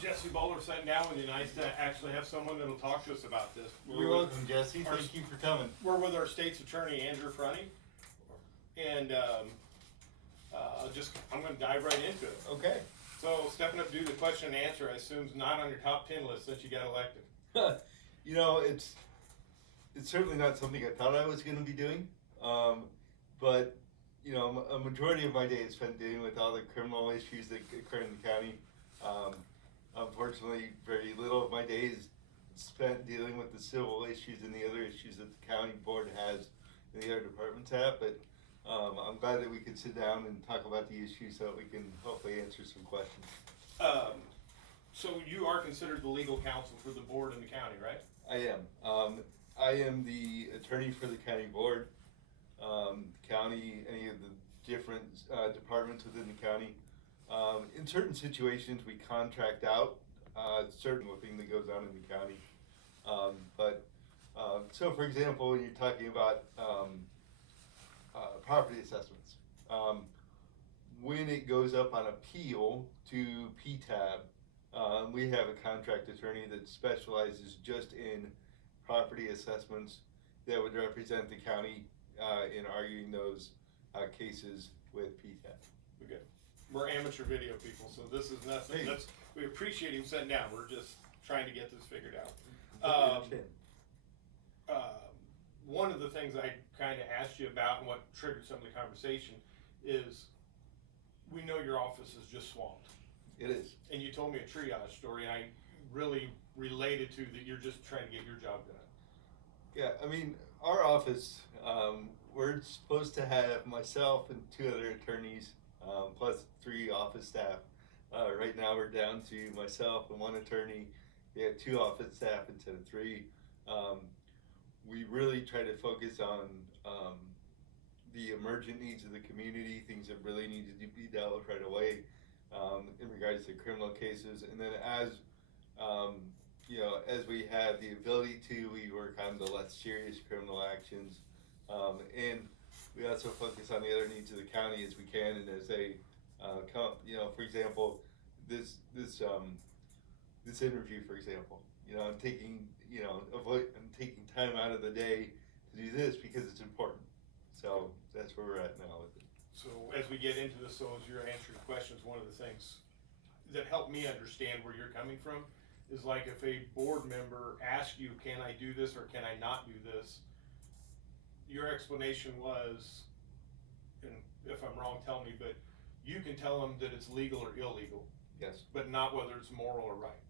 Jesse Bowler sitting down with you. Nice to actually have someone that'll talk to us about this. You're welcome, Jesse. Thank you for coming. We're with our States Attorney Affrunti, and I'm going to dive right into it. Okay. So stepping up to do the question and answer, I assume, is not on your top 10 list since you got elected. You know, it's certainly not something I thought I was going to be doing, but you know, a majority of my day is spent dealing with all the criminal issues that occur in the county. Unfortunately, very little of my day is spent dealing with the civil issues and the other issues that the county board has and the other departments have, but I'm glad that we could sit down and talk about the issues so that we can hopefully answer some questions. So you are considered the legal counsel for the board in the county, right? I am. I am the attorney for the county board, any of the different departments within the county. In certain situations, we contract out certain thing that goes on in the county. So for example, when you're talking about property assessments, when it goes up on appeal to PTAB, we have a contract attorney that specializes just in property assessments that would represent the county in arguing those cases with PTAB. Okay. We're amateur video people, so this is nothing. Hey. We appreciate him sitting down. We're just trying to get this figured out. One of the things I kind of asked you about and what triggered some of the conversation is we know your office is just swamped. It is. And you told me a triage story, and I really related to that you're just trying to get your job done. Yeah, I mean, our office, we're supposed to have myself and 2 other attorneys, plus 3 office staff. Right now we're down to myself and 1 attorney. We have 2 office staff instead of 3. We really try to focus on the emergent needs of the community, things that really need to be dealt with right away in regards to criminal cases. And then as we have the ability to, we work on the less serious criminal actions. And we also focus on the other needs of the county as we can, and as they come, for example, this interview, for example, I'm taking time out of the day to do this because it's important. So that's where we're at now with it. So as we get into this, as you're answering questions, one of the things that helped me understand where you're coming from is like if a board member asks you, can I do this or can I not do this? Your explanation was, and if I'm wrong, tell me, but you can tell them that it's legal or illegal. Yes. But not whether it's moral or right.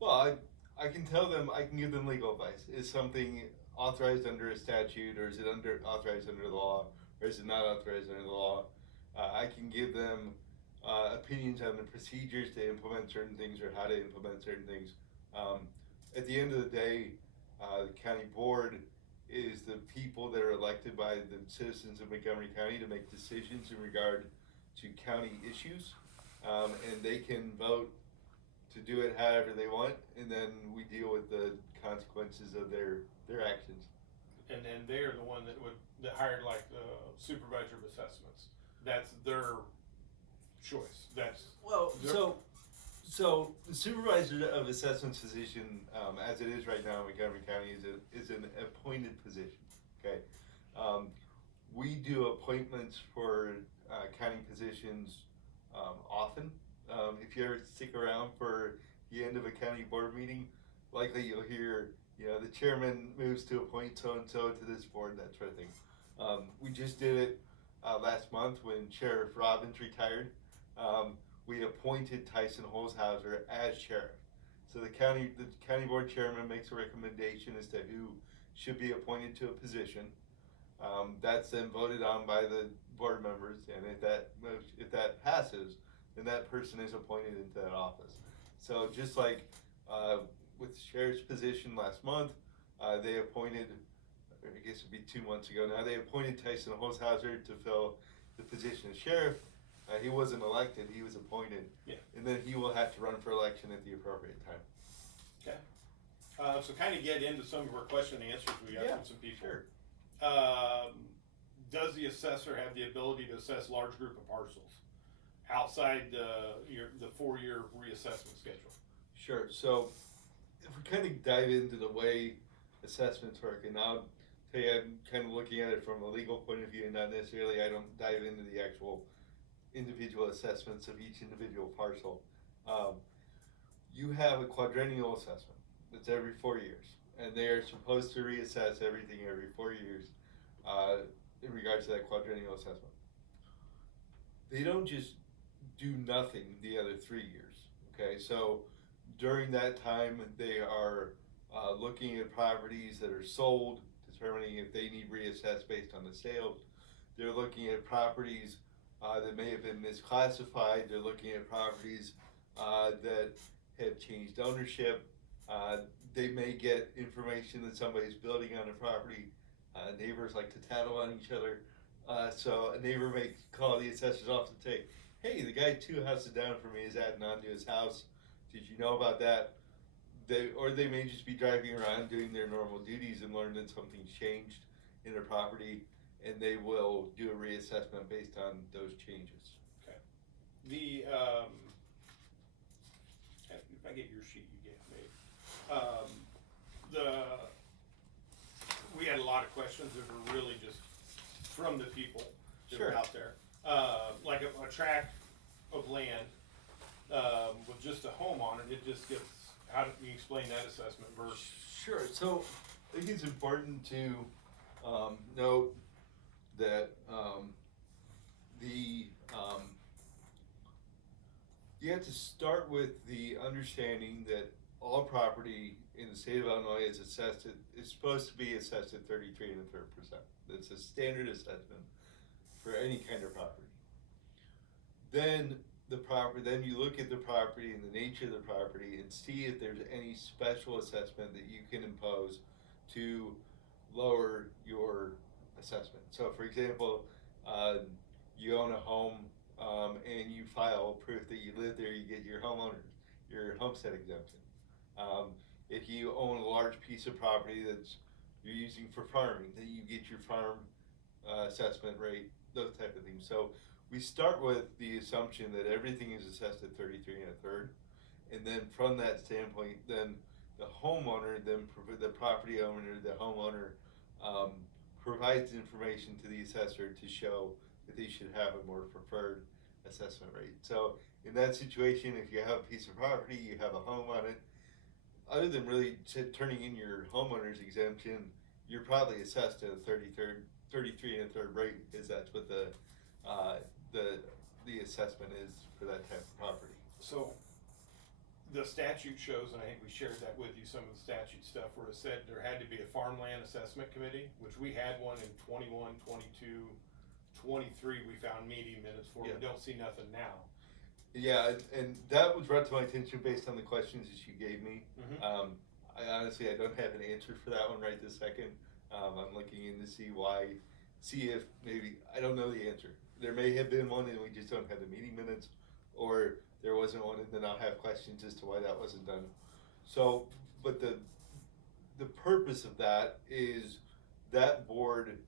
Well, I can tell them, I can give them legal advice. Is something authorized under a statute, or is it authorized under the law, or is it not authorized under the law? I can give them opinions on the procedures to implement certain things or how to implement certain things. At the end of the day, the county board is the people that are elected by the citizens of Montgomery County to make decisions in regard to county issues, and they can vote to do it however they want, and then we deal with the consequences of their actions. And then they're the one that hired like the supervisor of assessments. That's their choice. So the supervisor of assessments position, as it is right now in Montgomery County, is an appointed position. Okay, we do appointments for county positions often. If you ever stick around for the end of a county board meeting, likely you'll hear, the chairman moves to appoint so-and-so to this board, that sort of thing. We just did it last month when Sheriff Robbins retired. We appointed Tyson Holzhauser as sheriff. So the county board chairman makes a recommendation as to who should be appointed to a position. That's then voted on by the board members, and if that passes, then that person is appointed into that office. So just like with the sheriff's position last month, they appointed, I guess it'd be 2 months ago now, they appointed Tyson Holzhauser to fill the position of sheriff. He wasn't elected, he was appointed. Yeah. And then he will have to run for election at the appropriate time. Okay. So kind of get into some of our question and answers we got from some people. Sure. Does the assessor have the ability to assess large group of parcels? outside the 4-year reassessment schedule? Sure. So if we kind of dive into the way assessments work, and I'll tell you, I'm kind of looking at it from a legal point of view, and not necessarily, I don't dive into the actual individual assessments of each individual parcel. You have a quadrennial assessment that's every 4 years, and they are supposed to reassess everything every 4 years in regards to that quadrennial assessment. They don't just do nothing the other 3 years. Okay, so during that time, they are looking at properties that are sold, determining if they need reassessed based on the sales. They're looking at properties that may have been misclassified. They're looking at properties that have changed ownership. They may get information that somebody's building on a property. Neighbors like to tattle on each other. So a neighbor may call the assessor's office and say, hey, the guy 2 houses down from me is adding on to his house. Did you know about that? Or they may just be driving around doing their normal duties and learn that something's changed in their property, and they will do a reassessment based on those changes. Okay. If I get your sheet you gave me, we had a lot of questions that were really just from the people that Sure. were out there. Like a tract of land with just a home on it, it just gets, how do you explain that assessment versus? Sure. So I think it's important to note that you have to start with the understanding that all property in the state of Illinois is supposed to be assessed at 33 1/3%. That's a standard assessment for any kind of property. Then you look at the property and the nature of the property and see if there's any special assessment that you can impose to lower your assessment. So for example, you own a home and you file proof that you live there, you get your homestead exemption. If you own a large piece of property that's you're using for farming, then you get your farm assessment rate, those type of things. So we start with the assumption that everything is assessed at 33 1/3, and then from that standpoint, then the homeowner, the property owner, the homeowner provides information to the assessor to show that they should have a more preferred assessment rate. So in that situation, if you have a piece of property, you have a home on it, other than really turning in your homeowner's exemption, you're probably assessed at a 33 1/3 rate, because that's what the assessment is for that type of property. So the statute shows, and I think we shared that with you, some of the statute stuff where it said there had to be a farmland assessment committee, which we had one in 21, 22, 23, we found meeting minutes for. Yeah. We don't see nothing now. Yeah, and that was brought to my attention based on the questions that you gave me. Mm-hmm. I honestly don't have an answer for that one right this second. I'm looking in to see if maybe, I don't know the answer. There may have been one and we just don't have the meeting minutes, or there wasn't one and then I'll have questions as to why that wasn't done. So, but the purpose of that is that board,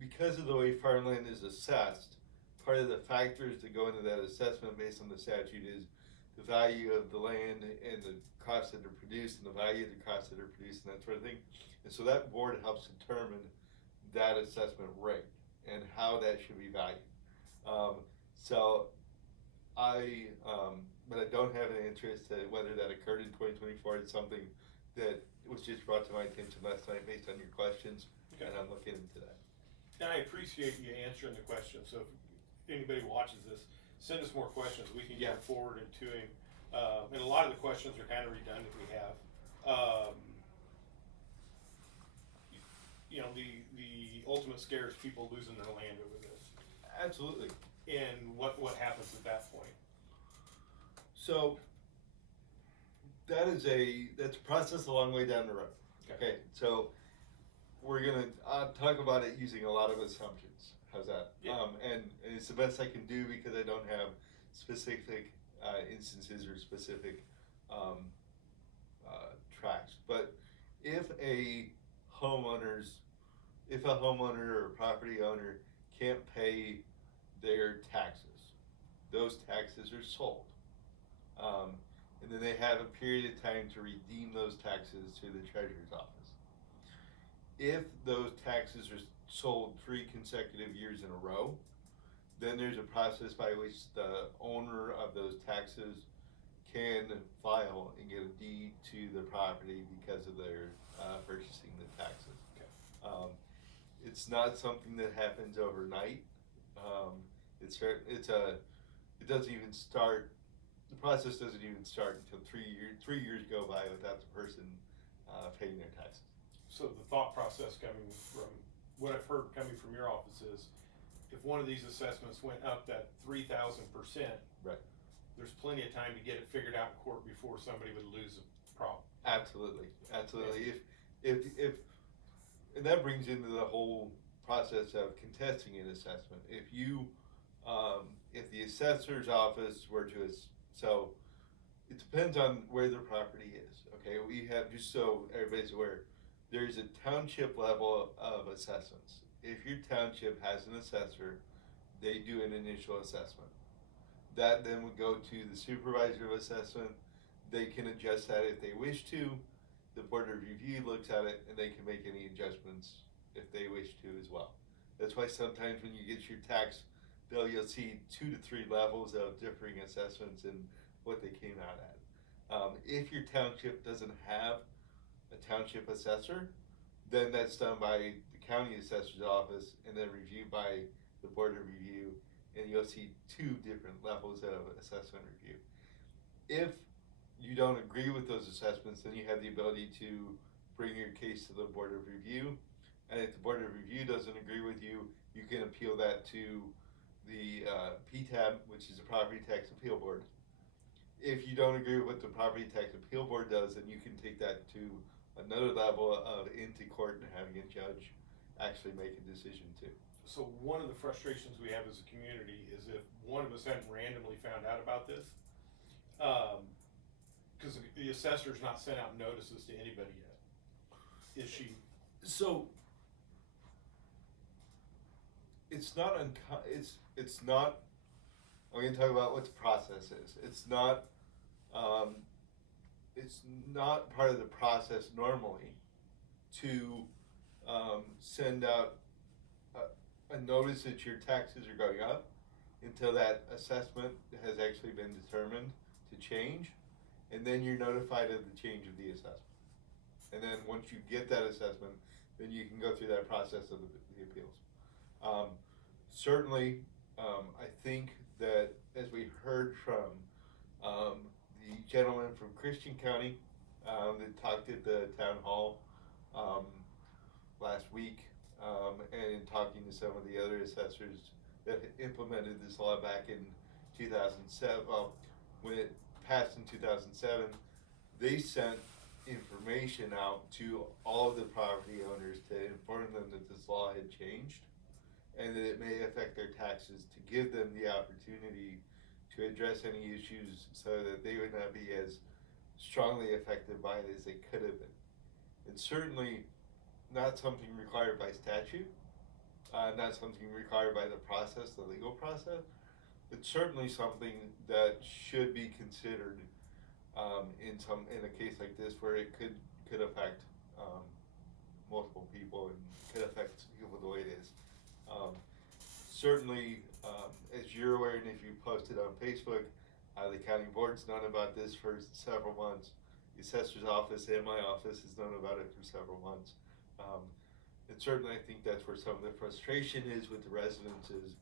because of the way farmland is assessed, part of the factors that go into that assessment based on the statute is the value of the land and the costs that are produced and the value of the costs that are produced and that sort of thing. And so that board helps determine that assessment rate and how that should be valued. But I don't have an answer as to whether that occurred in 2024. It's something that was just brought to my attention last night based on your questions, Okay. and I'm looking into that. And I appreciate you answering the questions. So if anybody watches this, send us more questions. We can get them forwarded to him. And a lot of the questions are kind of redundant we have. The ultimate scare is people losing their land over this. Absolutely. And what happens at that point? So that's a process a long way down the road. Okay, so we're gonna talk about it using a lot of assumptions. How's that? Yeah. And it's the best I can do because I don't have specific instances or specific tracks. But if a homeowner or a property owner can't pay their taxes, those taxes are sold. And then they have a period of time to redeem those taxes to the treasurer's office. If those taxes are sold 3 consecutive years in a row, then there's a process by which the owner of those taxes can file and get a deed to the property because of their purchasing the taxes. Okay. It's not something that happens overnight. It doesn't even start. The process doesn't even start until 3 years go by without the person paying their taxes. So the thought process coming from, what I've heard coming from your office is, if one of these assessments went up that 3,000%, Right. there's plenty of time to get it figured out in court before somebody would lose a problem. Absolutely. If and that brings into the whole process of contesting an assessment. If the assessor's office were to, so it depends on where the property is. Okay, we have, just so everybody's aware, there's a township level of assessments. If your township has an assessor, they do an initial assessment. That then would go to the supervisor of assessment. They can adjust that if they wish to. The Board of Review looks at it and they can make any adjustments if they wish to as well. That's why sometimes when you get your tax bill, you'll see 2 to 3 levels of differing assessments and what they came out at. If your township doesn't have a township assessor, then that's done by the county assessor's office and then reviewed by the Board of Review, and you'll see 2 different levels of assessment review. If you don't agree with those assessments, then you have the ability to bring your case to the Board of Review, and if the Board of Review doesn't agree with you, you can appeal that to the PTAB, which is the Property Tax Appeal Board. If you don't agree with what the Property Tax Appeal Board does, then you can take that to another level of into court and having a judge actually make a decision too. So one of the frustrations we have as a community is if one of us hadn't randomly found out about this, because the assessor's not sent out notices to anybody yet. Is she? So it's not it's not. I'm going to talk about what the process is. It's not part of the process normally to send out a notice that your taxes are going up until that assessment has actually been determined to change, and then you're notified of the change of the assessment. And then once you get that assessment, then you can go through that process of the appeals. Certainly, I think that as we heard from the gentleman from Christian County that talked at the town hall last week, and in talking to some of the other assessors that implemented this law back in 2007, well, when it passed in 2007, they sent information out to all of the property owners to inform them that this law had changed and that it may affect their taxes, to give them the opportunity to address any issues so that they would not be as strongly affected by it as they could have been. It's certainly not something required by statute, not something required by the process, the legal process. It's certainly something that should be considered in a case like this where it could affect multiple people and could affect people the way it is. Certainly, as you're aware, and if you posted on Facebook, the county board's known about this for several months. The assessor's office and my office has known about it for several months. And certainly I think that's where some of the frustration is with the residents is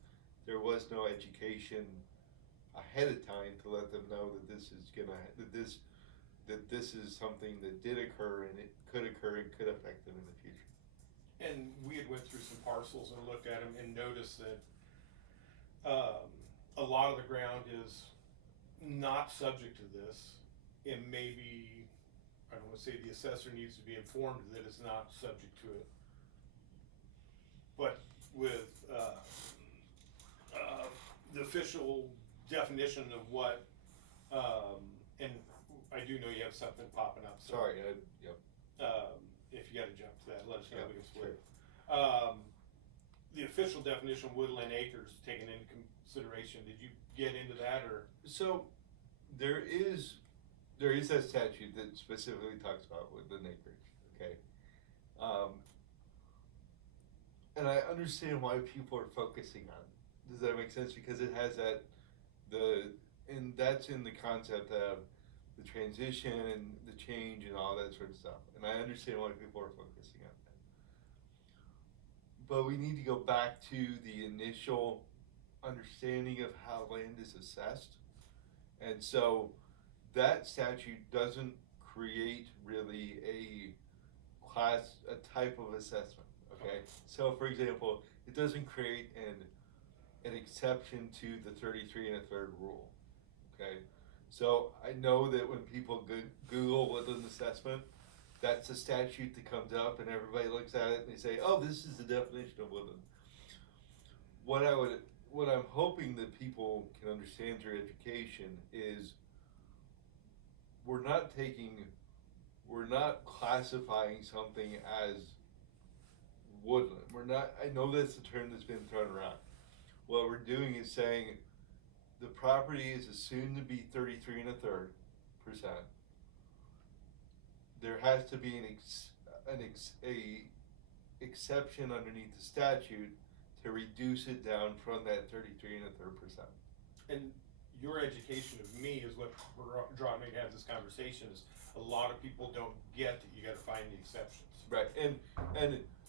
there was no education ahead of time to let them know that this is something that did occur and it could occur and could affect them in the future. And we had went through some parcels and looked at them and noticed that a lot of the ground is not subject to this, and maybe, I don't want to say the assessor needs to be informed that it's not subject to it. But with the official definition of what, and I do know you have something popping up. So, Sorry, yep. If you got to jump to that, let us know. Yep, We can split. sure. The official definition of woodland acres, taking into consideration. Did you get into that, or? So there is that statute that specifically talks about with the acreage, okay? And I understand why people are focusing on it. Does that make sense? Because it has and that's in the concept of the transition and the change and all that sort of stuff. And I understand why people are focusing on that. But we need to go back to the initial understanding of how land is assessed. And so that statute doesn't create really a type of assessment, okay? So for example, it doesn't create an exception to the 33 1/3 rule, okay? So I know that when people Google woodland assessment, that's a statute that comes up and everybody looks at it and they say, oh, this is the definition of woodland. What I'm hoping that people can understand through education is we're not classifying something as woodland. I know that's the term that's been thrown around. What we're doing is saying the property is assumed to be 33 1/3%. There has to be an exception underneath the statute to reduce it down from that 33 1/3%. And your education of me is what we're drawing me to have this conversation is a lot of people don't get that you gotta find the exceptions. Right, and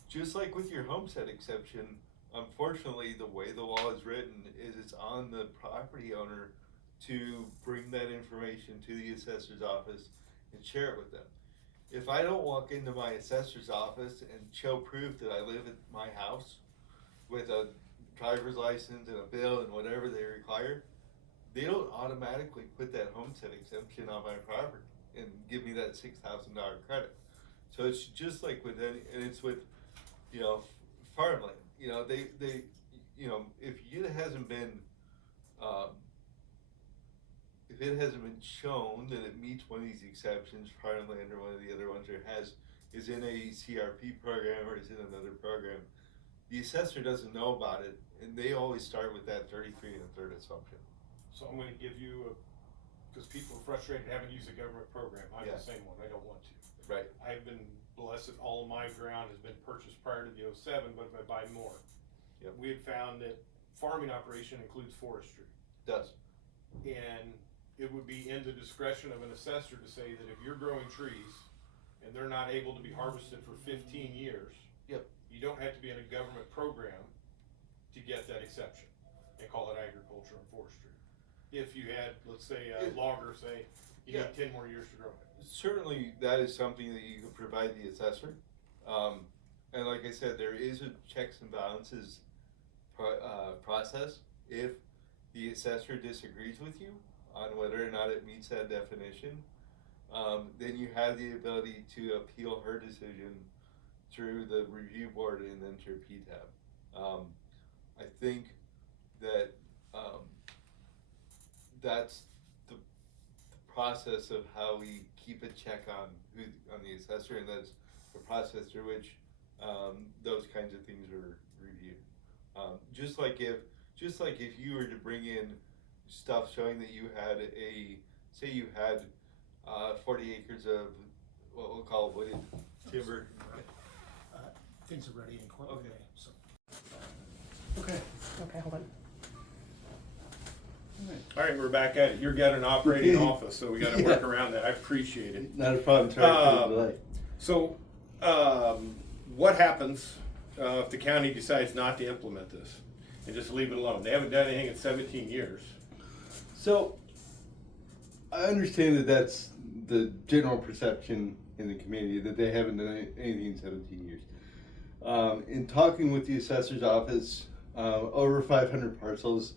just like with your homestead exception, unfortunately, the way the law is written is it's on the property owner to bring that information to the assessor's office and share it with them. If I don't walk into my assessor's office and show proof that I live at my house with a driver's license and a bill and whatever they require, they don't automatically put that homestead exemption on my property and give me that $6,000 credit. So it's just like with and it's with, farmland. They if it hasn't been shown that it meets one of these exceptions, farmland or one of the other ones, or is in a CRP program or is in another program, the assessor doesn't know about it, and they always start with that 33 1/3 assumption. So I'm gonna give you because people are frustrated having used a government program. I'm the same one, I don't want to. Right. I've been blessed that all of my ground has been purchased prior to the 07, but if I buy more. Yep. We had found that farming operation includes forestry. Does. And it would be in the discretion of an assessor to say that if you're growing trees and they're not able to be harvested for 15 years, yep, you don't have to be in a government program to get that exception and call it agriculture and forestry. If you had, let's say, a logger say, you need 10 more years to grow it. Certainly, that is something that you could provide the assessor. And like I said, there is a checks and balances process. If the assessor disagrees with you on whether or not it meets that definition, then you have the ability to appeal her decision through the review board and then through PTAB. I think that that's the process of how we keep a check on the assessor, and that's the process through which those kinds of things are reviewed. Just like if you were to bring in stuff showing that you had 40 acres of what we'll call wooded timber. Things are ready in court Okay. today, so. Okay, hold on. All right, we're back at it. You've got an operating office, so we gotta work around that. I appreciate it. Not a problem. Sorry for the delay. So, what happens if the county decides not to implement this and just leave it alone? They haven't done anything in 17 years. So, I understand that that's the general perception in the community, that they haven't done anything in 17 years. In talking with the assessor's office, over 500 parcels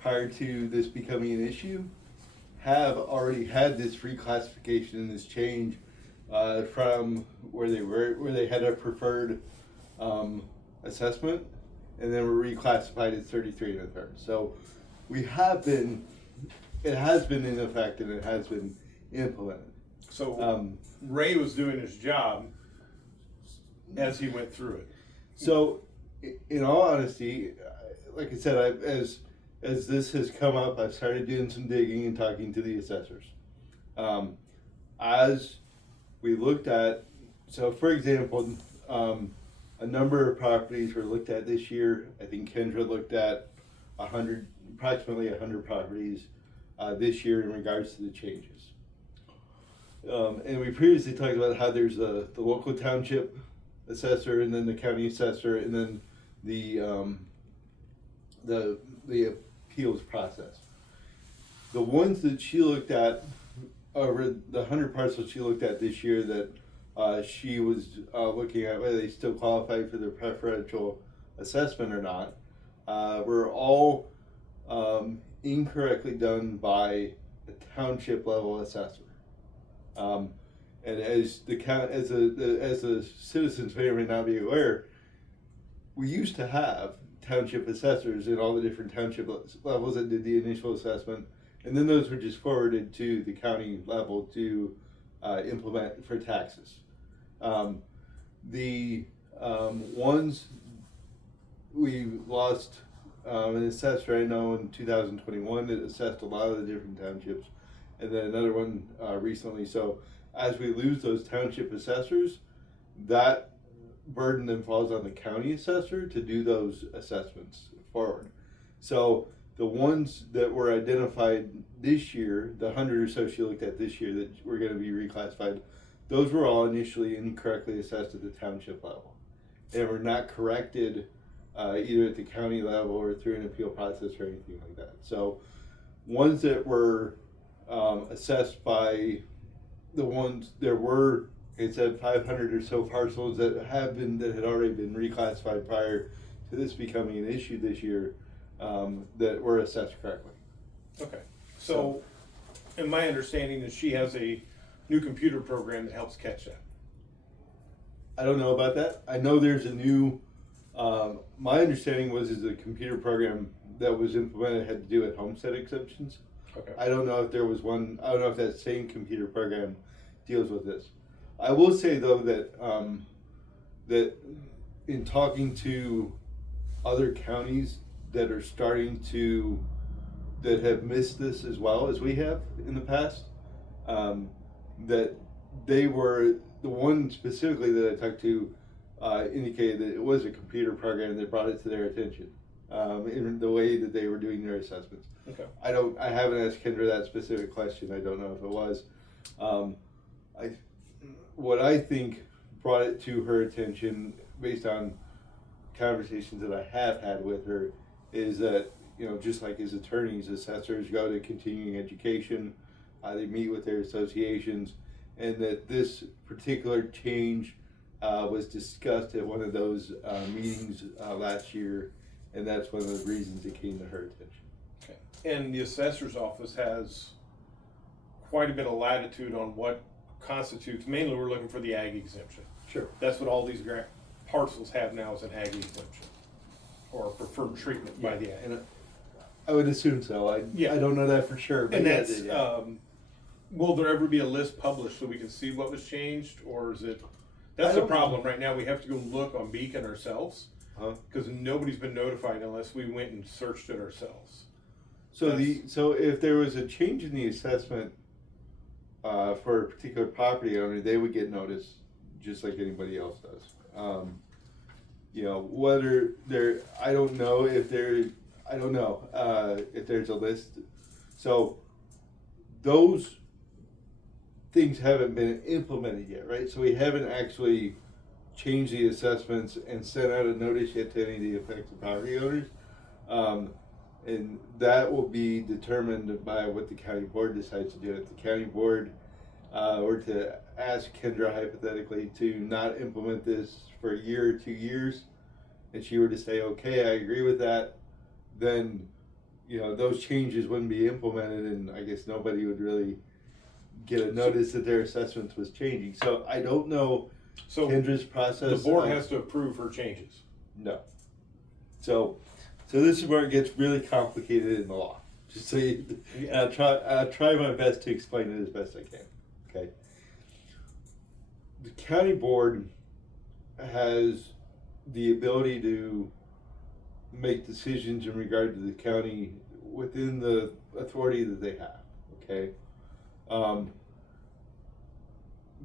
prior to this becoming an issue have already had this reclassification and this change from where they had a preferred assessment, and then were reclassified as 33 1/3. So it has been in effect and it has been implemented. So Ray was doing his job as he went through it. So, in all honesty, like I said, as as this has come up, I've started doing some digging and talking to the assessors. As we looked at, so for example, a number of properties were looked at this year. I think Kendra looked at approximately 100 properties this year in regards to the changes. And we previously talked about how there's the local township assessor, and then the county assessor, and then the appeals process. The ones that she looked at, over the 100 parcels she looked at this year that she was looking at whether they still qualify for the preferential assessment or not, were all incorrectly done by a township level assessor. And as the citizens may or may not be aware, we used to have township assessors in all the different township levels that did the initial assessment, and then those were just forwarded to the county level to implement for taxes. The ones we lost an assessor I know in 2021 that assessed a lot of the different townships, and then another one recently. So as we lose those township assessors, that burden then falls on the county assessor to do those assessments forward. So the ones that were identified this year, the 100 or so she looked at this year that were going to be reclassified, those were all initially incorrectly assessed at the township level. They were not corrected either at the county level or through an appeal process or anything like that. So ones that were assessed by the ones, there were, it said 500 or so parcels that had already been reclassified prior to this becoming an issue this year, that were assessed correctly. Okay, so, and my understanding is she has a new computer program that helps catch that. I don't know about that. I know there's a new, my understanding is a computer program that was implemented had to do with homestead exemptions. Okay. I don't know if there was one, I don't know if that same computer program deals with this. I will say though that, that in talking to other counties that are starting to, that have missed this as well as we have in the past, that they were, the one specifically that I talked to indicated that it was a computer program that brought it to their attention in the way that they were doing their assessments. Okay. I haven't asked Kendra that specific question. I don't know if it was. What I think brought it to her attention based on conversations that I have had with her is that, you know, just like as attorneys, assessors go to continuing education, they meet with their associations, and that this particular change was discussed at one of those meetings last year, and that's one of the reasons it came to her attention. Okay. And the assessor's office has quite a bit of latitude on what constitutes, mainly we're looking for the ag exemption. Sure. That's what all these parcels have now, is an ag exemption, or preferred treatment by the ag. And I would assume so. I don't know that for sure. But And yeah, that's, will there ever be a list published so we can see what was changed, or is it, that's the problem right now, we have to go look on Beacon ourselves, because nobody's been notified unless we went and searched it ourselves. So so if there was a change in the assessment for a particular property owner, they would get notice just like anybody else does. You know, whether there, I don't know if there's a list. So those things haven't been implemented yet, right? So we haven't actually changed the assessments and sent out a notice yet to any of the affected property owners. And that will be determined by what the county board decides to do. If the county board were to ask Kendra hypothetically to not implement this for a year or 2 years, and she were to say, okay, I agree with that, then, you know, those changes wouldn't be implemented, and I guess nobody would really get a notice that their assessments was changing. So I don't know Kendra's process. The board has to approve her changes. No. So this is where it gets really complicated in the law. Just so you, I'll try my best to explain it as best I can. Okay. The county board has the ability to make decisions in regard to the county within the authority that they have, okay?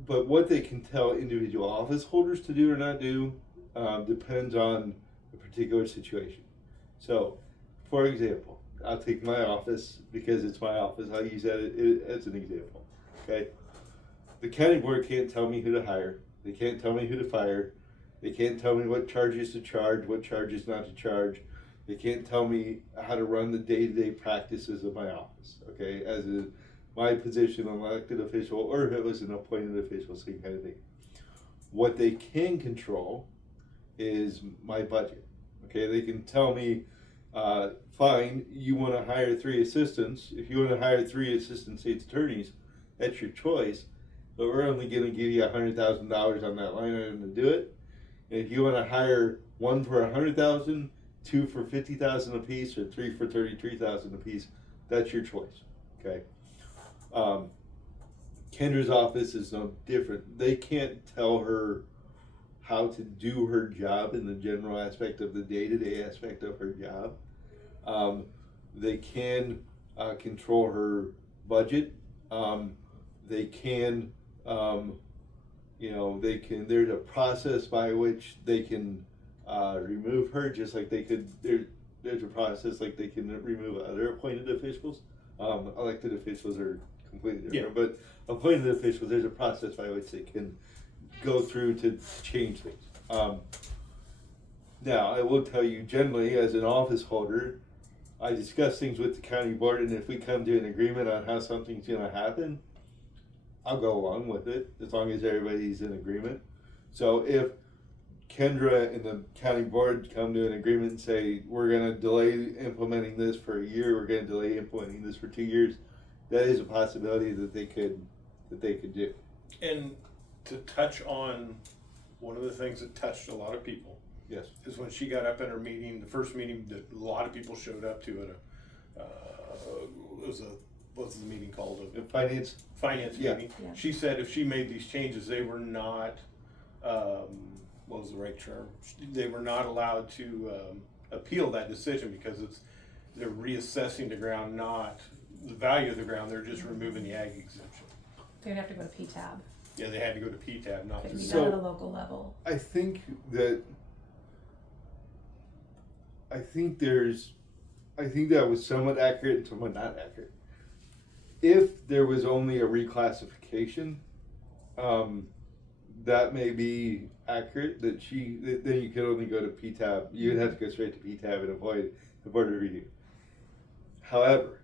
But what they can tell individual office holders to do or not do depends on the particular situation. So, for example, I'll take my office because it's my office. I'll use that as an example. Okay, the county board can't tell me who to hire. They can't tell me who to fire. They can't tell me what charges to charge, what charges not to charge. They can't tell me how to run the day-to-day practices of my office. Okay, as my position, an elected official, or if it was an appointed official, same kind of thing. What they can control is my budget. Okay, they can tell me, fine, you want to hire 3 assistants. If you want to hire 3 assistant state's attorneys, that's your choice. But we're only going to give you $100,000 on that line item to do it. And if you want to hire 1 for $100,000, 2 for $50,000 a piece, or 3 for $33,000 a piece, that's your choice. Okay. Kendra's office is no different. They can't tell her how to do her job in the general aspect of the day-to-day aspect of her job. They can control her budget. They can, there's a process by which they can remove her, just like they could, there's a process like they can remove other appointed officials. Elected officials are completely different, but appointed officials, there's a process by which they can go through to change things. Now, I will tell you, generally, as an office holder, I discuss things with the county board, and if we come to an agreement on how something's going to happen, I'll go along with it, as long as everybody's in agreement. So if Kendra and the county board come to an agreement and say, we're going to delay implementing this for a year, we're going to delay implementing this for 2 years, that is a possibility that they could do. And to touch on one of the things that touched a lot of people, yes, is when she got up in her meeting, the first meeting that a lot of people showed up to at what's the meeting called? The finance Meeting. Yeah. She said if she made these changes, they were not, what was the right term? They were not allowed to appeal that decision because they're reassessing the ground, not the value of the ground. They're just removing the ag exemption. They'd have to go to PTAB. Yeah, they had to go to PTAB, not Couldn't to. be done at a local level. I think that was somewhat accurate and somewhat not accurate. If there was only a reclassification, that may be accurate, that then you could only go to PTAB. You would have to go straight to PTAB and avoid the board of review. However,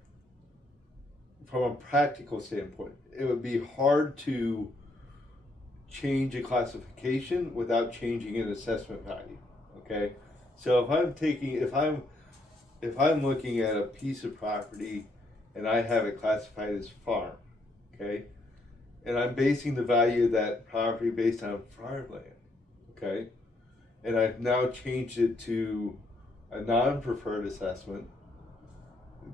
from a practical standpoint, it would be hard to change a classification without changing an assessment value. Okay, so if I'm looking at a piece of property and I have it classified as farm, okay, and I'm basing the value of that property based on farmland, okay, and I've now changed it to a non-preferred assessment,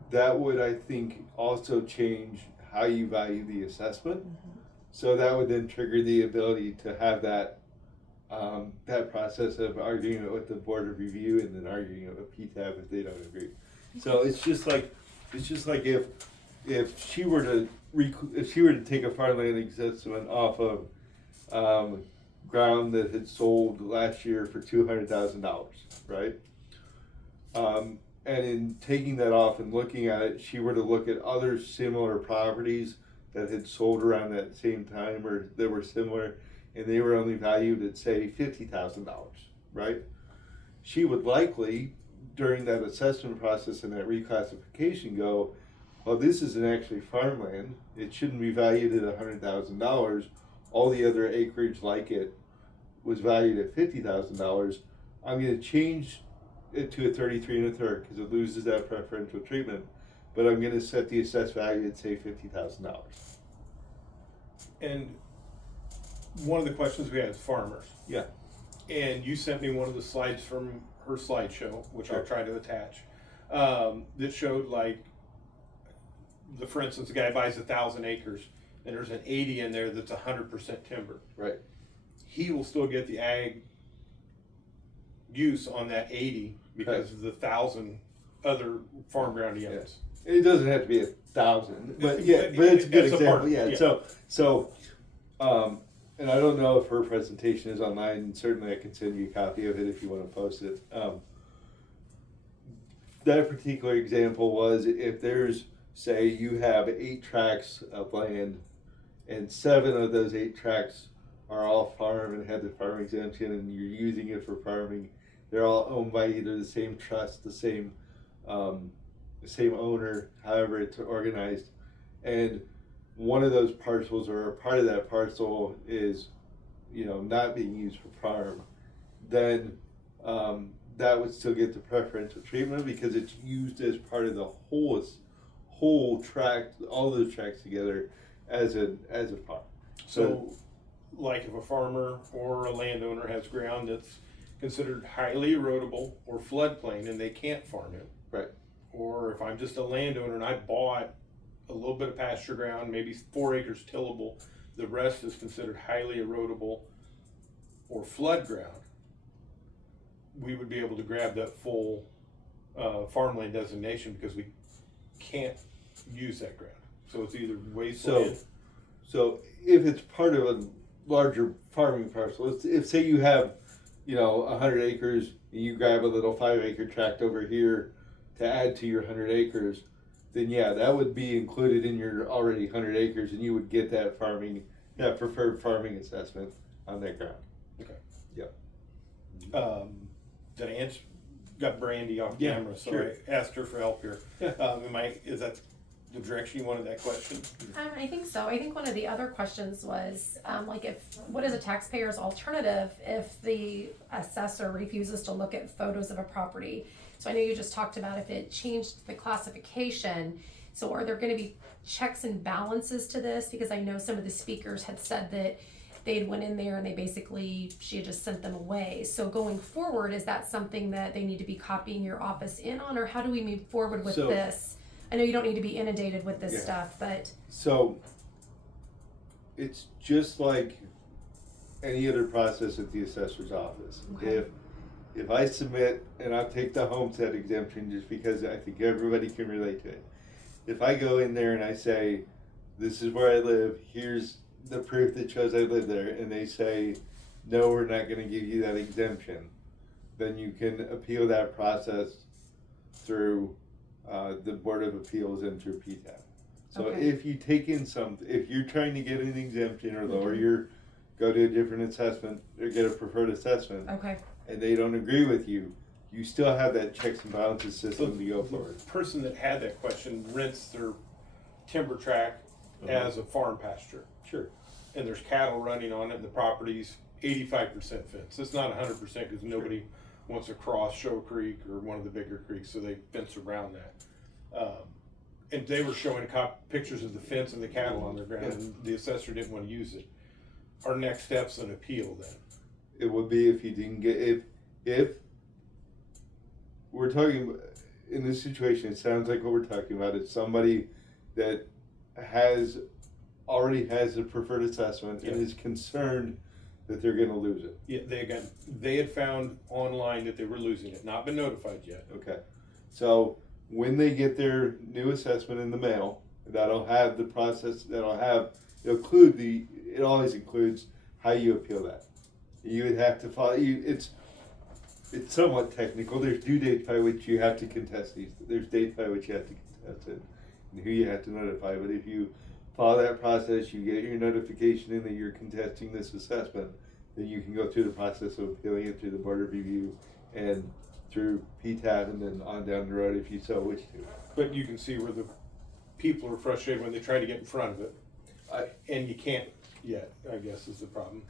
that would, I think, also change how you value the assessment. Mm-hmm. So that would then trigger the ability to have that process of arguing it with the board of review and then arguing it with PTAB if they don't agree. So it's just like if she were to take a farmland assessment off of ground that had sold last year for $200,000, right? And in taking that off and looking at it, she were to look at other similar properties that had sold around that same time or that were similar, and they were only valued at, say, $50,000, right? She would likely, during that assessment process and that reclassification, go, well, this isn't actually farmland. It shouldn't be valued at $100,000. All the other acreage like it was valued at $50,000. I'm going to change it to a 33 1/3 because it loses that preferential treatment, but I'm going to set the assessed value at, say, $50,000. And one of the questions we had is farmers. Yeah. And you sent me one of the slides from her slideshow, which I'll try to attach, that showed for instance, the guy buys 1,000 acres and there's an 80 in there that's 100% timber. Right. He will still get the ag use on that 80 because of the 1,000 other farm ground he owns. It doesn't have to be 1,000, but yeah, but it's a good It's a example. part, Yeah. yeah. So, and I don't know if her presentation is online. And certainly, I can send you a copy of it if you want to post it. That particular example was if there's, say, you have 8 tracts of land, and 7 of those 8 tracts are all farm and have the farm exemption, and you're using it for farming. They're all owned by either the same trust, the same owner, however it's organized, and one of those parcels or a part of that parcel is, not being used for farm, then that would still get the preferential treatment because it's used as part of the whole tract, all those tracts together as a farm. So, like if a farmer or a landowner has ground that's considered highly erodible or floodplain and they can't farm it. Right. Or if I'm just a landowner and I bought a little bit of pasture ground, maybe 4 acres tillable, the rest is considered highly erodible or flood ground, we would be able to grab that full farmland designation because we can't use that ground. So it's either wasteland. So if it's part of a larger farming parcel, if say you have, 100 acres, and you grab a little 5-acre tract over here to add to your 100 acres, then yeah, that would be included in your already 100 acres, and you would get that preferred farming assessment on that ground. Okay. Yep. Did I answer? Got Brandy off Yeah, camera, so sure. I asked her for help here. Yeah. Is that the direction you wanted that question? I think so. I think one of the other questions was, what is a taxpayer's alternative if the assessor refuses to look at photos of a property? So I know you just talked about if it changed the classification. So are there going to be checks and balances to this? Because I know some of the speakers had said that they had went in there and she had just sent them away. So going forward, is that something that they need to be copying your office in on, or how do we move forward with this? I know you don't need to be inundated with this stuff, but. So it's just like any other process at the assessor's office. Okay. If I submit, and I'll take the homestead exemption just because I think everybody can relate to it. If I go in there and I say, this is where I live, here's the proof that shows I live there, and they say, no, we're not gonna give you that exemption, then you can appeal that process through the Board of Appeals and through PTAB. So Okay. if you take in if you're trying to get an exemption or lower go to a different assessment or get a preferred assessment, Okay. and they don't agree with you, you still have that checks and balances system to go The forward. person that had that question rents their timber tract as a farm pasture. Sure. And there's cattle running on it, and the property's 85% fenced. It's not 100% because nobody wants to cross Show Creek or one of the bigger creeks, so they fence around that. And they were showing pictures of the fence and the cattle on their ground, and the assessor didn't want to use it. Our next step's an appeal then. It would be if you didn't get, if we're talking, in this situation, it sounds like what we're talking about is somebody that already has a preferred assessment and is concerned that they're gonna lose it. Yeah, they had found online that they were losing it, not been notified yet. Okay, so when they get their new assessment in the mail, that'll have the process, it always includes how you appeal that. You would have to follow, it's somewhat technical, there's due dates by which you have to contest these, there's dates by which you have to contest it, and who you have to notify, but if you follow that process, you get your notification in that you're contesting this assessment, then you can go through the process of appealing it through the Board of Review and through PTAB and then on down the road if you so wish to. But you can see where the people are frustrated when they try to get in front of it. And you can't yet, I guess, is the problem.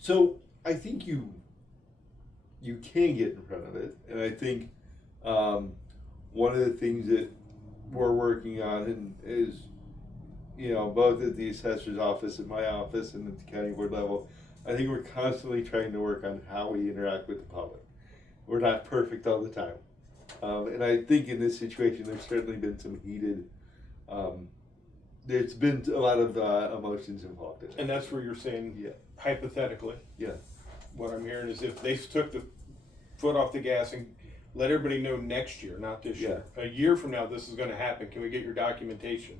So I think you can get in front of it, and I think one of the things that we're working on is, both at the assessor's office, at my office, and at the county board level, I think we're constantly trying to work on how we interact with the public. We're not perfect all the time. And I think in this situation, there's certainly been some heated, there's been a lot of emotions involved in it. And that's where you're saying, hypothetically, Yeah. what I'm hearing is if they took the foot off the gas and let everybody know next year, not this year. A year from now, this is gonna happen, can we get your documentation?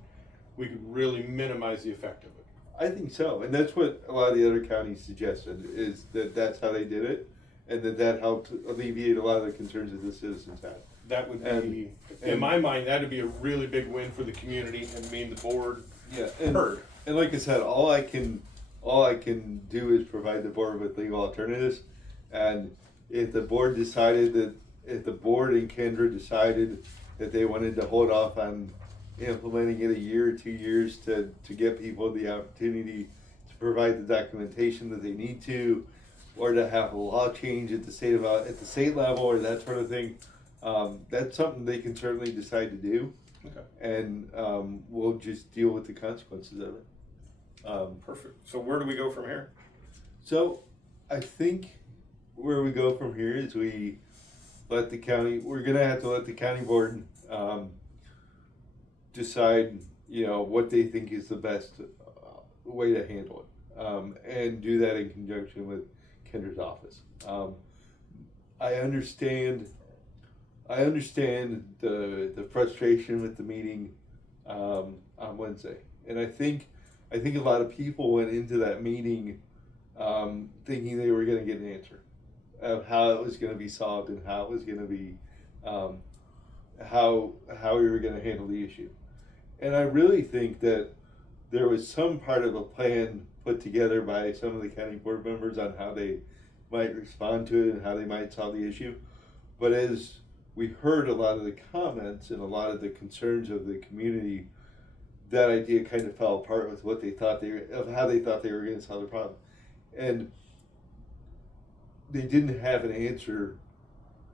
We could really minimize the effect of it. I think so, and that's what a lot of the other counties suggested, is that that's how they did it, and that helped alleviate a lot of the concerns that the citizens had. That would And- be, in my mind, that'd be a really big win for the community and me and the board Yeah, and, heard. and like I said, all I can do is provide the board with legal alternatives, and if the board and Kendra decided that they wanted to hold off on implementing it a year or 2 years to get people the opportunity to provide the documentation that they need to, or to have a law change at the state level or that sort of thing, that's something they can certainly decide to do. Okay. And we'll just deal with the consequences of it. Perfect. So where do we go from here? So I think where we go from here is we're gonna have to let the county board decide, what they think is the best way to handle it. And do that in conjunction with Kendra's office. I understand the frustration with the meeting on Wednesday, and I think a lot of people went into that meeting thinking they were going to get an answer of how it was going to be solved and how it was going to be how we were going to handle the issue. And I really think that there was some part of a plan put together by some of the county board members on how they might respond to it and how they might solve the issue. But as we heard a lot of the comments and a lot of the concerns of the community, that idea kind of fell apart with what they thought how they thought they were going to solve the problem. And they didn't have an answer,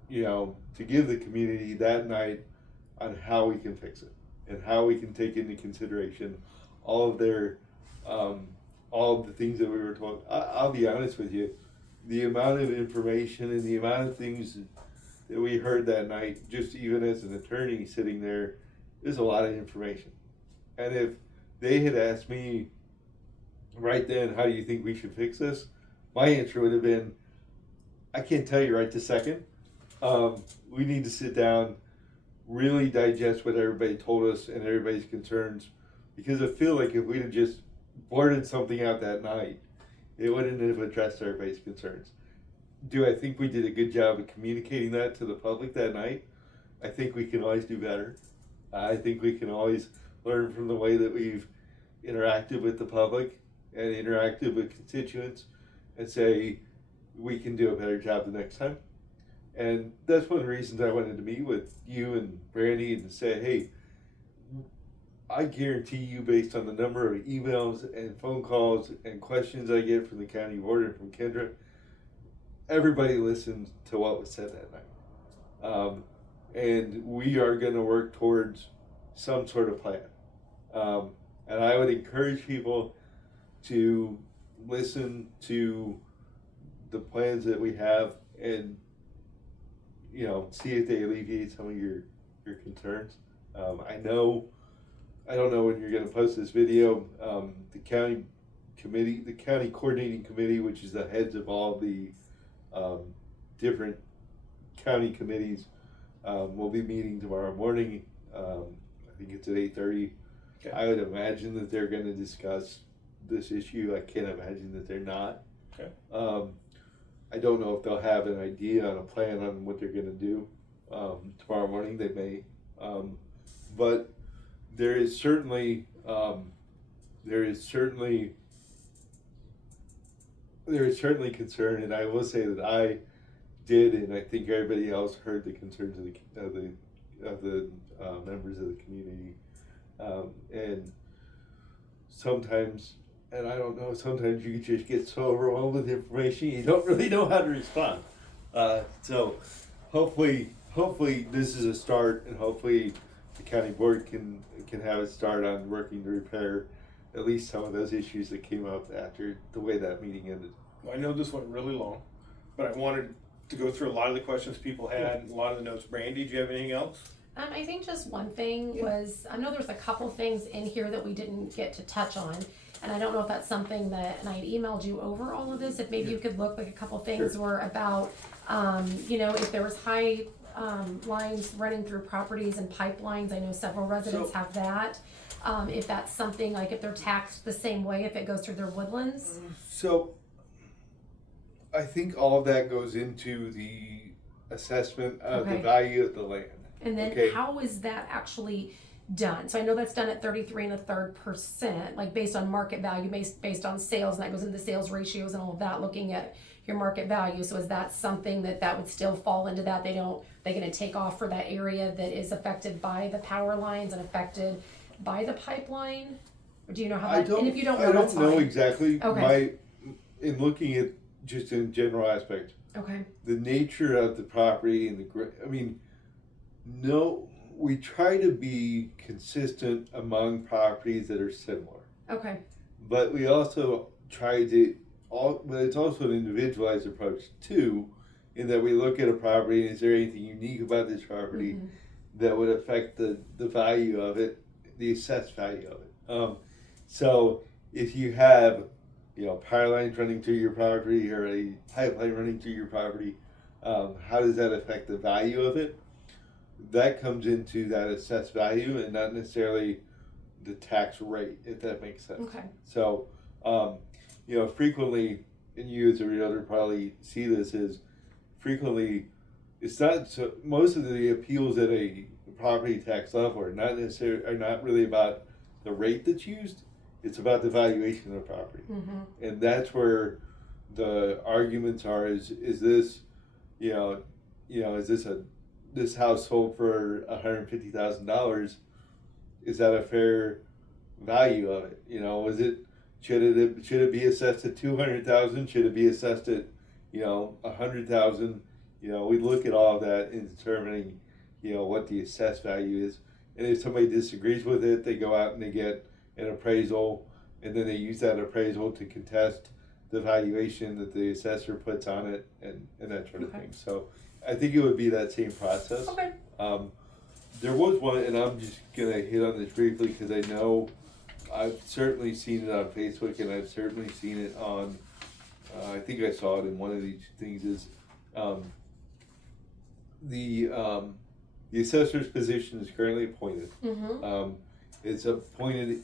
to give the community that night on how we can fix it and how we can take into consideration all of the things that we were told. I'll be honest with you, the amount of information and the amount of things that we heard that night, just even as an attorney sitting there, is a lot of information. And if they had asked me right then, how do you think we should fix this? My answer would have been, I can't tell you right this second. We need to sit down, really digest what everybody told us and everybody's concerns, because I feel like if we'd have just blurted something out that night, it wouldn't have addressed everybody's concerns. Do I think we did a good job of communicating that to the public that night? I think we can always do better. I think we can always learn from the way that we've interacted with the public and interacted with constituents and say, we can do a better job the next time. And that's one of the reasons I wanted to meet with you and Brandy and to say, hey, I guarantee you, based on the number of emails and phone calls and questions I get from the county board and from Kendra, everybody listened to what was said that night. And we are going to work towards some sort of plan. And I would encourage people to listen to the plans that we have and, see if they alleviate some of your concerns. I don't know when you're going to post this video. The county coordinating committee, which is the heads of all the different county committees, will be meeting tomorrow morning. I think it's at 8:30. Okay. I would imagine that they're going to discuss this issue. I can't imagine that they're not. Okay. I don't know if they'll have an idea on a plan on what they're going to do tomorrow morning. They may, but there is certainly concern, and I will say that I did, and I think everybody else heard the concerns of the members of the community, and sometimes. And I don't know, sometimes you just get so overwhelmed with information, you don't really know how to respond. So hopefully this is a start, and hopefully the county board can have a start on working to repair at least some of those issues that came up after the way that meeting ended. Well, I know this went really long, but I wanted to go through a lot of the questions people had, and a lot of the notes. Brandy, do you have anything else? I think just one thing was, I know there's a couple things in here that we didn't get to touch on. And I don't know if that's something that, and I had emailed you over all of this, if maybe you could look, like a couple things were about, if there was high lines running through properties and pipelines, I know several residents So- have that. If that's something, like if they're taxed the same way, if it goes through their woodlands, So, I think all of that goes into the assessment of the Okay. value of the land. and then Okay. how is that actually done? So I know that's done at 33.33%, like based on market value, based on sales, and that goes into sales ratios and all of that, looking at your market value. So is that something that would still fall into that? They're gonna take off for that area that is affected by the power lines and affected by the pipeline? Or do you know how I that, don't, and if you don't know, I that's don't know fine. exactly. Okay. In looking at just in general aspect, Okay, the nature of the property and no, we try to be consistent among properties that are similar. okay, But we also try to, but it's also an individualized approach too, in that we look at a property and is there anything unique about this property Mhm. that would affect the value of it, the assessed value of it. So if you have, power lines running through your property or a pipeline running through your property, how does that affect the value of it? That comes into that assessed value and not necessarily the tax rate, if that makes sense. okay, So, frequently, and you as a realtor probably see this, is frequently, it's not so, most of the appeals at a property tax level are not really about the rate that's used, it's about the valuation of the property. mm-hmm, And that's where the arguments are, is this, is this house sold for $150,000, is that a fair value of it? Should it be assessed at 200,000? Should it be assessed at 100,000? We look at all of that in determining what the assessed value is. And if somebody disagrees with it, they go out and they get an appraisal, and then they use that appraisal to contest the valuation that the assessor puts on it, and that sort of Okay. thing. So I think it would be that same process. okay, There was one, and I'm just gonna hit on this briefly because I know I've certainly seen it on Facebook, and I've certainly seen it on, I think I saw it in one of these things, is the assessor's position is currently appointed. mm-hmm, It's appointed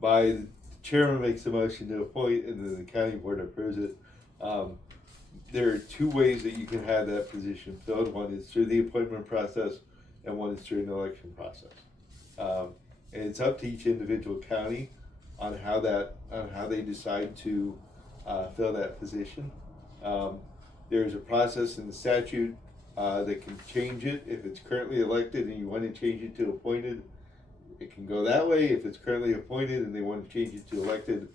by the chairman makes the motion to appoint, and then the county board approves it. There are two ways that you can have that position filled. One is through the appointment process, and one is through an election process. And it's up to each individual county on how they decide to fill that position. There's a process in the statute that can change it. If it's currently elected and you want to change it to appointed, it can go that way. If it's currently appointed and they want to change it to elected,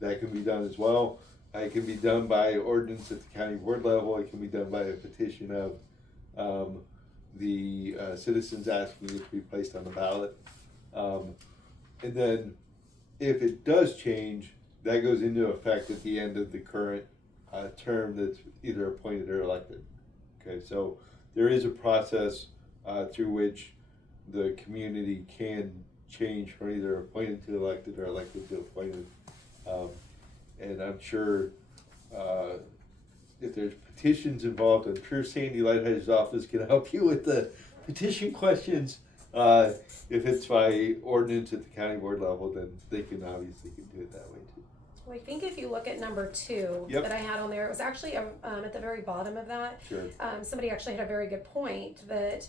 that can be done as well. It can be done by ordinance at the county board level. It can be done by a petition of the citizens asking it to be placed on the ballot. And then if it does change, that goes into effect at the end of the current term that's either appointed or elected. Okay, so there is a process through which the community can change from either appointed to elected or elected to appointed. And I'm sure if there's petitions involved, I'm sure Sandy Lighthouse's office can help you with the petition questions. If it's by ordinance at the county board level, then they can obviously do it that way too. Well, I think if you look at number 2 Yep. that I had on there, it was actually at the very bottom of that. Sure. Somebody actually had a very good point that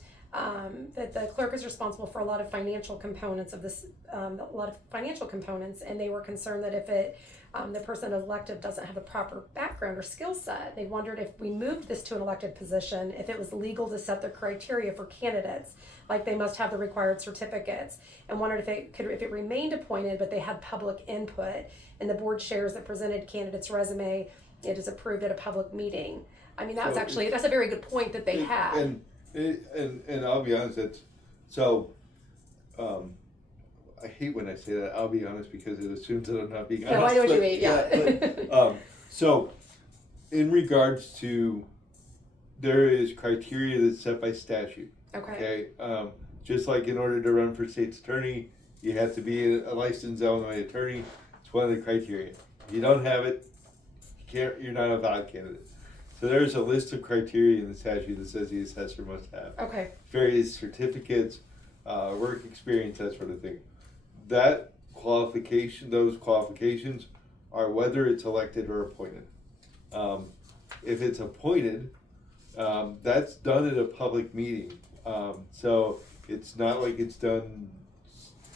that the clerk is responsible for a lot of financial components of this, and they were concerned that if the person elected doesn't have a proper background or skill set, they wondered if we moved this to an elected position, if it was legal to set the criteria for candidates, like they must have the required certificates, and wondered if it remained appointed, but they had public input, and the board chairs that presented candidates' resume, it is approved at a public meeting. I mean, that's a very good point that they had. And I'll be honest, I hate when I say that, I'll be honest, because it assumes that I'm not being honest. No, I know what you mean, yeah. So, in regards to, there is criteria that's set by statute. Okay. Just like in order to run for state's attorney, you have to be a licensed Illinois attorney. It's one of the criteria. If you don't have it, you're not a valid candidate. So there's a list of criteria in the statute that says the assessor must have Okay. various certificates, work experience, that sort of thing. That qualification, those qualifications are whether it's elected or appointed. If it's appointed, that's done at a public meeting. So it's not like it's done,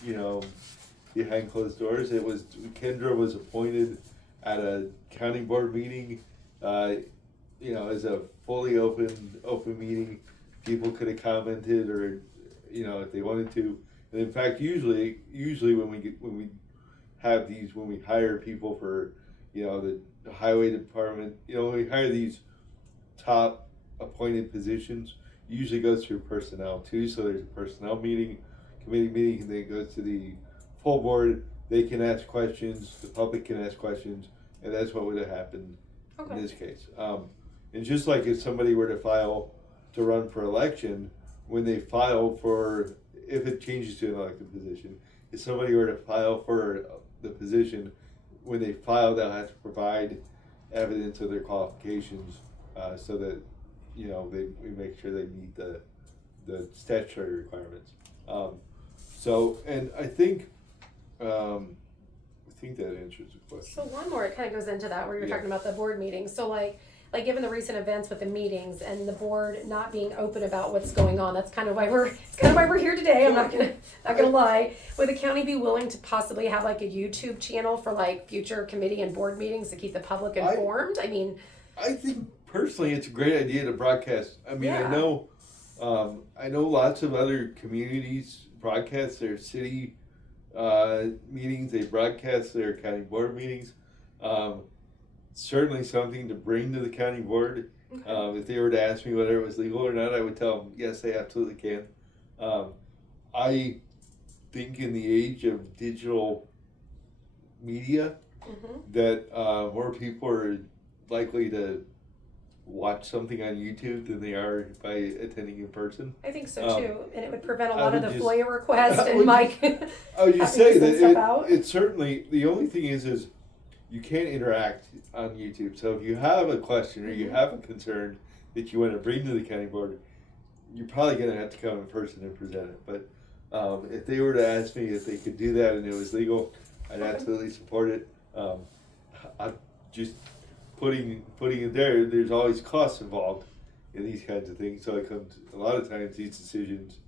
you know, behind closed doors. Kendra was appointed at a county board meeting, you know, as a fully open meeting. People could have commented, or, you know, if they wanted to. And in fact, usually when we hire people for, you know, the highway department, you know, when we hire these top appointed positions, usually goes through personnel too. So there's a personnel meeting, committee meeting, and then it goes to the full board. They can ask questions, the public can ask questions, and that's what would have happened in this case. And just like if somebody were to file to run for election, when they file for, if it changes to an elected position, if somebody were to file for the position, when they file, they'll have to provide evidence of their qualifications, so that, you know, we make sure they meet the statutory requirements. And I think that answers the question. So one more, it kind of goes into that where you're Yeah. talking about the board meetings. So like given the recent events with the meetings and the board not being open about what's going on, it's kind of why we're here today. I'm not gonna lie. Would the county be willing to possibly have like a YouTube channel for like future committee and board meetings to keep the public informed? I think personally it's a great idea to broadcast. I mean, Yeah. I know lots of other communities broadcast their city meetings, they broadcast their county board meetings. Certainly something to bring to the county board. If they were to ask me whether it was legal or not, I would tell them yes, they absolutely can. I think in the age of digital media, that more people are likely to watch something on YouTube than they are by attending in person. I think so too, and it would prevent a I lot of would the just- FOIA requests I and would Mike. I would just having say to send that stuff out. it certainly, the only thing is you can't interact on YouTube. So if you have a question or you have a concern that you want to bring to the county board, you're probably going to have to come in person and present it. But if they were to ask me if they could do that and it was legal, I'd absolutely support it. I'm just putting it there. There's always costs involved in these kinds of things. So it comes, a lot of times these decisions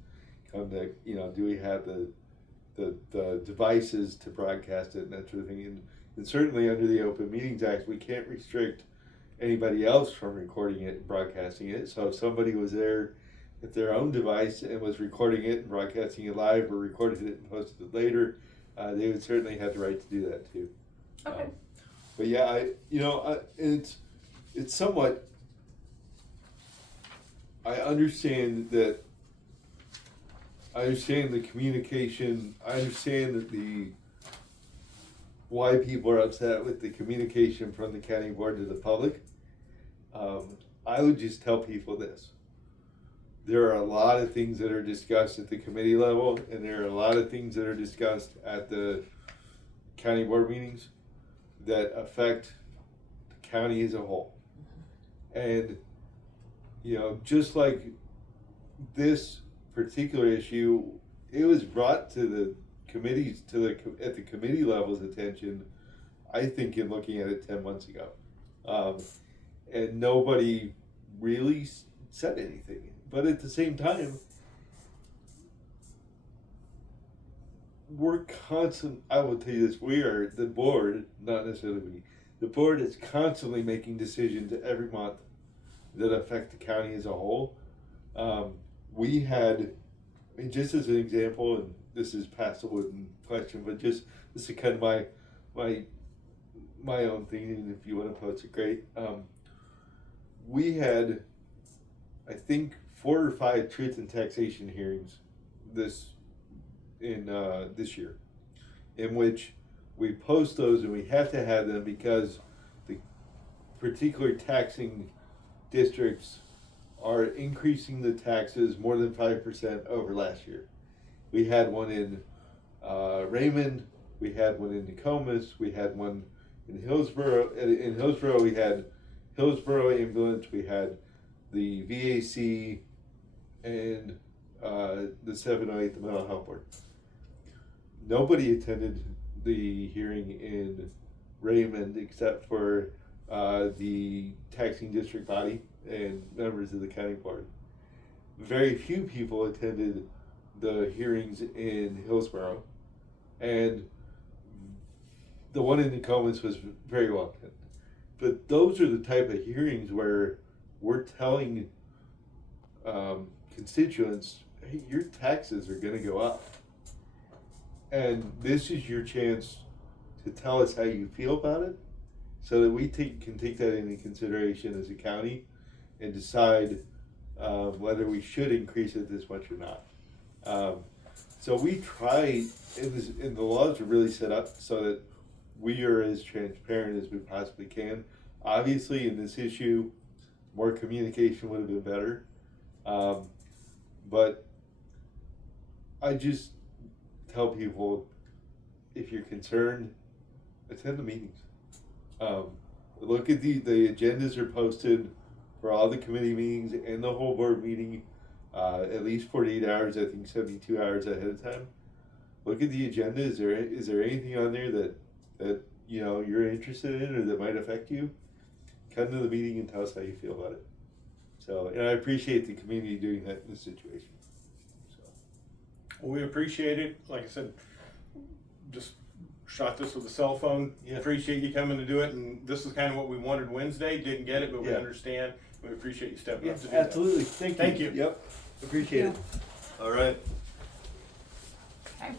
come to, you know, do we have the devices to broadcast it and that sort of thing. And certainly under the Open Meetings Act, we can't restrict anybody else from recording it and broadcasting it. So if somebody was there with their own device and was recording it and broadcasting it live, or recorded it and posted it later, they would certainly have the right to do that too. Okay. But yeah, it's somewhat, I understand the communication, I understand why people are upset with the communication from the county board to the public. I would just tell people this. There are a lot of things that are discussed at the committee level, and there are a lot of things that are discussed at the county board meetings that affect the county as a whole. And, you know, just like this particular issue, it was brought to the committees, at the committee level's attention, I think, in looking at it 10 months ago. And nobody really said anything. But at the same time, I will tell you this, the board, not necessarily me, the board is constantly making decisions every month that affect the county as a whole. We had, and just as an example, and this is past the wooden question, but just, this is kind of my own thing, and if you want to post it, great. We had, I think, 4 or 5 truth and taxation hearings this year, in which we post those, and we have to have them because the particular taxing districts are increasing the taxes more than 5% over last year. We had one in Raymond, we had one in Nokomis, we had one in Hillsborough. In Hillsborough, we had Hillsborough ambulance, we had the VAC, and the 708, the mental health board. Nobody attended the hearing in Raymond except for the taxing district body and members of the county board. Very few people attended the hearings in Hillsborough, and the one in Nokomis was very well attended. But those are the type of hearings where we're telling constituents, hey, your taxes are gonna go up. And this is your chance to tell us how you feel about it, so that we can take that into consideration as a county and decide whether we should increase it this much or not. So we try, and the laws are really set up so that we are as transparent as we possibly can. Obviously, in this issue, more communication would have been better. But I just tell people, if you're concerned, attend the meetings. Look at the agendas are posted for all the committee meetings and the whole board meeting, at least 48 hours, I think 72 hours ahead of time. Look at the agenda. Is there anything on there that you know you're interested in or that might affect you? Come to the meeting and tell us how you feel about it. So, and I appreciate the community doing that in this situation. So. Well, we appreciate it. Like I said, just shot this with a cell phone. Yeah. Appreciate you coming to do it, and this is kind of what we wanted Wednesday. Didn't get it, but we Yeah. understand. We appreciate you stepping Yeah, up to do that. absolutely. Thank you. Thank you. Yep. Appreciate it. All right. Okay.